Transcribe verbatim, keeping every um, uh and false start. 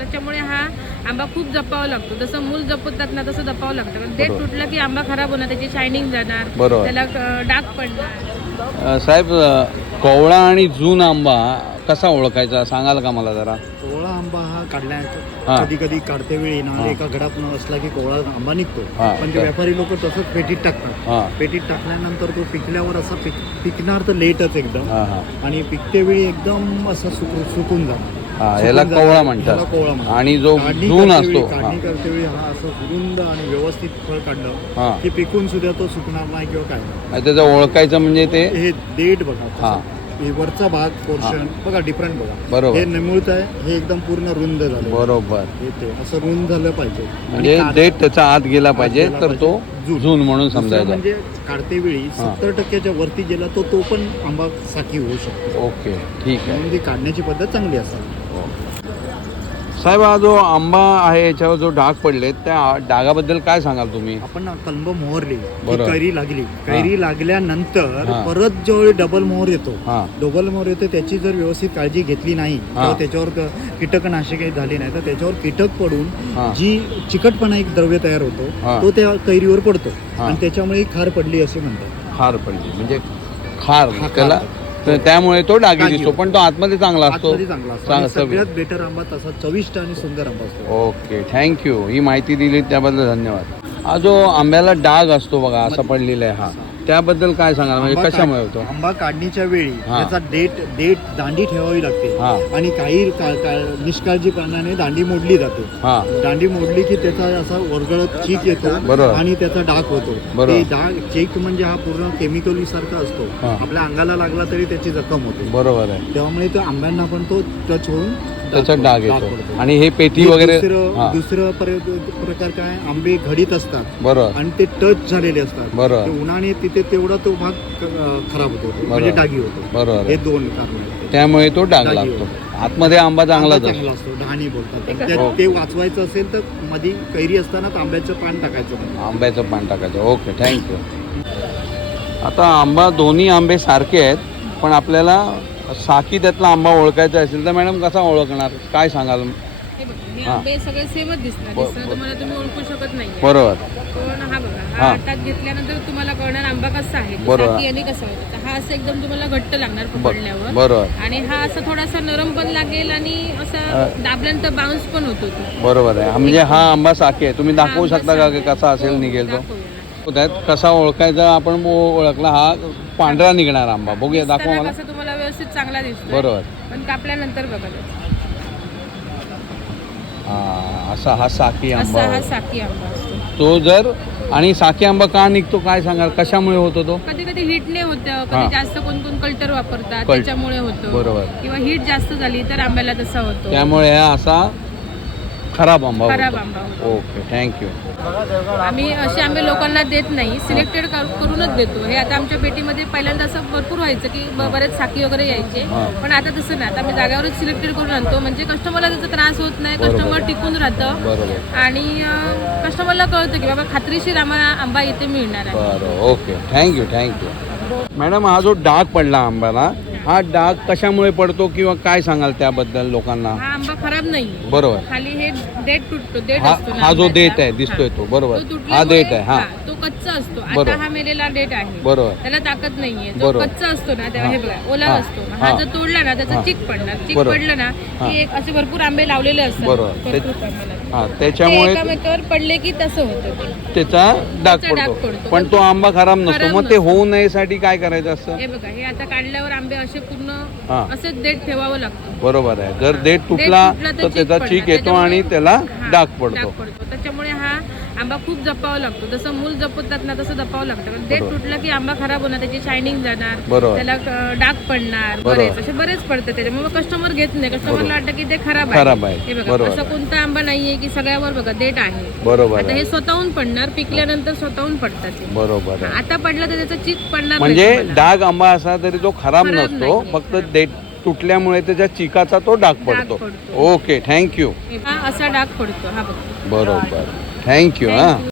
त्याच्यामुळे हा आंबा खूप जपावा लागतो. जसं मूल जपतात ना तसं जपावं लागतं. कारण देठ तुटला की आंबा खराब होणार, त्याची शायनिंग जाणार, त्याला डाग पडणार. साहेब, कोवळा आणि जून आंबा कसा ओळखायचा सांगाल का मला जरा? कोवळा आंबा हा काढल्या कधी कधी काढते वेळी ना एका घडात न असला की कोवळा आंबा निघतो, पण ते व्यापारी लोक तसंच पेटीत टाकतात. पेटीत टाकल्यानंतर तो पिकल्यावर असा पिक पिकणार तर लेटच एकदम, आणि पिकते वेळी एकदम असं सुकून जाणार. याला कोवळा म्हणतात. कोवळा म्हणतात. आणि जो जून असतो, काढणी करते वेळी हा असं रुंद आणि व्यवस्थित फळ काढलं की पिकून सुद्धा तो सुकणार नाही किंवा काय नाही. त्याचं ओळखायचं म्हणजे ते हे देठ बघा, वरचा भाग पोर्शन बघा डिफरंट बघा. बरोबर. हे निमुळत आहे, हे एकदम पूर्ण रुंद झालं. बरोबर. ते असं रुंद झालं पाहिजे, म्हणजे देठ त्याचा आत गेला पाहिजे, तर तो जून म्हणून समजायचा. म्हणजे काढते वेळी सत्तर टक्क्याच्या वरती गेला तो तो पण आंबा साखी होऊ शकतो. ओके, ठीक आहे. म्हणजे काढण्याची पद्धत चांगली असावी. साहेब, हा जो आंबा आहे याच्यावर जो डाग पडले, त्या डागाबद्दल काय सांगाल तुम्ही? आपण कलम मोहरली, कैरी लागली, कैरी लागल्यानंतर परत ज्यावेळी डबल मोहर येतो, डबल मोहर येतो, त्याची जर व्यवस्थित काळजी घेतली नाही किंवा त्याच्यावर कीटकनाशके झाली नाही तर त्याच्यावर कीटक पडून जी चिकटपणा एक द्रव्य तयार होतो तो त्या कैरीवर पडतो आणि त्याच्यामुळे खार पडली असे म्हणतात. खार पडली म्हणजे खार त्याला, त्यामुळे तो डागी दिसतो, पण तो आतमध्ये चांगला असतो. सगळ्यात बेटर आंबा तसा चविष्ट आणि सुंदर आंबा असतो. Okay, thank you. ही माहिती दिली त्याबद्दल धन्यवाद. हा जो आंब्याला डाग असतो बघा असा पडलेला आहे, हा त्याबद्दल काय सांगाल? म्हणजे कशामुळे होतो? आंबा काढणीच्या वेळी त्याचा देठ देठ दांडी ठेवावी लागते आणि काही निष्काळजीपणाने दांडी मोडली जाते. दांडी मोडली की त्याचा असा वरगळत चीक येतो आणि त्याचा डाग होतो. ते डाग चीक म्हणजे हा पूर्ण केमिकल सारखा असतो, आपल्या अंगाला लागला तरी त्याची जखम होते. बरोबर आहे. त्यामुळे तो आंब्यांना पण तो टच होऊन त्याचा डाग येतो. आणि हे पेटी वगैरे दुसरं प्रकार काय, आंबे घडीत असतात बरोबर आणि ते टच झालेले असतात बरोबर, उन्हाने तिथे तेवढा तो भाग खराब होतो, म्हणजे डागी होतो. बरोबर, हे दोन कारण, त्यामुळे तो डाग लागतो. आतमध्ये आंबा चांगला चांगला असतो, डहाणी बोलतात. ते वाचवायचं असेल तर मध्ये कैरी असताना आंब्याचं पान टाकायचं. आंब्याचं पान टाकायचं. Okay, thank you. आता आंबा दोन्ही आंबे सारखे आहेत, पण आपल्याला साखी त्यातला आंबा ओळखायचा असेल तर मॅडम कसा ओळखणार, काय सांगाल? आंबे सगळे सेमच दिसणार, तुम्हाला तुम्ही ओळखू शकत नाही. बरोबर. पण हा बघा, हा हातात घेतल्यानंतर तुम्हाला कळणार आंबा कसा आहे, साखी आणि कसा आहे. हा असं एकदम तुम्हाला घट्ट लागणार पकडल्यावर. बरोबर. आणि हा असा थोडासा नरम पण लागेल आणि असं दाबल्यानंतर बाउन्स पण होतो. बरोबर आहे. म्हणजे हा आंबा साखी आहे. तुम्ही दाखवू शकता का की कसा असेल, निघेल तो? त्यात कसा ओळखायचा? आपण ओळखला हा पांढरा निघणार आंबा. बघूया, दाखवा मला. कसं तुम्हाला व्यवस्थित चांगला दिसतो. बरोबर. पण कापल्यानंतर बघा हा असा हा साखी आंबा, हा साखी आंबा असतो तो. जर आणि साखी आंबा का निघतो काय सांगाल, कशामुळे होतो तो? कधी कधी हीटने होतं, कधी जास्त कोण कोण कल्टर वापरतात त्याच्यामुळे होतं. बरोबर. किंवा हीट जास्त झाली तर आंब्याला तसा होतो, त्यामुळे हा असा खराब आंबा खराब आंबा होतो. Okay, thank you. आम्ही असे आंबे लोकांना देत नाही, सिलेक्टेड करूनच देतो. हे आता आमच्या पेटीमध्ये पहिल्यांदा असं भरपूर व्हायचं की बरेच साखी वगैरे यायचे, पण आता तसं नाही. आता आम्ही जागेवरच सिलेक्टेड करून आणतो, म्हणजे कस्टमरला त्याचा त्रास होत नाही, कस्टमर टिकून राहतं आणि कस्टमरला कळतं की बाबा खात्रीशीर आम्हाला आंबा इथे मिळणार आहे. Okay, thank you thank you. मॅडम, हा जो डाग पडला आंब्याला, हा डाग कशामुळे पडतो किंवा काय सांगाल त्याबद्दल लोकांना? हा आंबा खराब नाही. बरोबर. खाली हे देठ तुटतो, देठ असतो, हा जो देठ आहे दिसतोय तो. बरोबर, हा देठ आहे. हा तो कच्चा असतो. आता हा मेलेला देठ आहे, बरोबर, त्याला ताकद नाहीये. जो कच्चा असतो ना तेव्हा हे बघा ओला असतो, हा जर तोडला ना त्याचा चिक पडणार. चिक पडलं ना की एक असे भरपूर आंबे लावलेले असतात. बरोबर. त्याच्यामुळे एकामेकावर पडले की तसं होतं, त्याचा डाग पडतो. पण तो आंबा खराब नसतो. मग ते होऊ नये साठी काय करायचं असतं? हे बघा, हे आता काढल्यावर आंबे असे पूर्ण असेच देठ ठेवावं लागतं. बरोबर आहे. जर देठ तुटला तर त्याचा चीक येतो आणि त्याला डाग पडतो. त्याच्यामुळे हा आंबा खूप जपावा लागतो. जसं मूल जपतात ना तसं जपावं लागतं. कारण देठ तुटला की आंबा खराब होणार, त्याची शायनिंग जाणार, त्याला डाग पडणार, बरेच असे बरेच पडतात. त्याच्यामुळे कस्टमर घेत नाही. कस्टमरला वाटतं की ते खराब आहे. हे बघा, असं कोणता आंबा नाहीये की सगळ्यावर बघा देठ आहे. बरोबर. आता हे स्वतःहून पडणार, पिकल्यानंतर स्वतःहून पडतात. बरोबर. आता पडलं तर त्याचा चीक पडणार. म्हणजे डाग आंबा असला तरी तो खराब नसतो, फक्त देठ तुटल्यामुळे त्याच्या चिकाचा तो डाग पडतो. Okay, thank you. हा असा डाग पडतो. हा बघा. बरोबर, थँक्यू. हा.